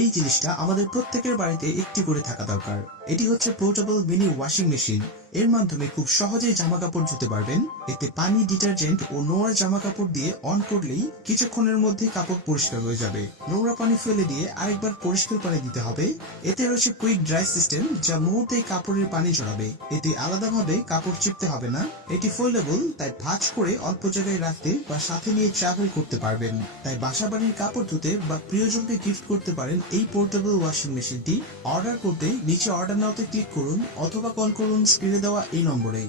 এই জিনিসটা আমাদের প্রত্যেকের বাড়িতে একটি করে থাকা দরকার। এটি হচ্ছে পোর্টেবল মিনি ওয়াশিং মেশিন। এর মাধ্যমে খুব সহজেই জামা কাপড় ধুতে পারবেন। এতে পানি, ডিটারজেন্ট ও নোংরা জামা কাপড় দিয়ে অন করলেই কিছুক্ষণের মধ্যে কাপড় পরিষ্কার হয়ে যাবে। নোংরা পানি ফেলে দিয়ে আরেকবার পরিষ্কার পানি দিতে হবে। এতে রয়েছে কুইক ড্রাই সিস্টেম, যা মুহূর্তেই কাপড়ের পানি ঝরাবে। এতে আলাদাভাবে কাপড় চিপতে হবে না। এটি ফোল্ডেবল, তাই ভাঁজ করে অল্প জায়গায় রাখতে বা সাথে নিয়ে ট্রাভেল করতে পারবেন। তাই বাসা বাড়ির কাপড় ধুতে বা প্রিয়জনকে গিফট করতে পারেন এই পোর্টেবল ওয়াশিং মেশিনটি। অর্ডার করতে নিচে অর্ডার নাওতে ক্লিক করুন অথবা কল করুন স্ক্রিনে দেওয়া এই নম্বরে।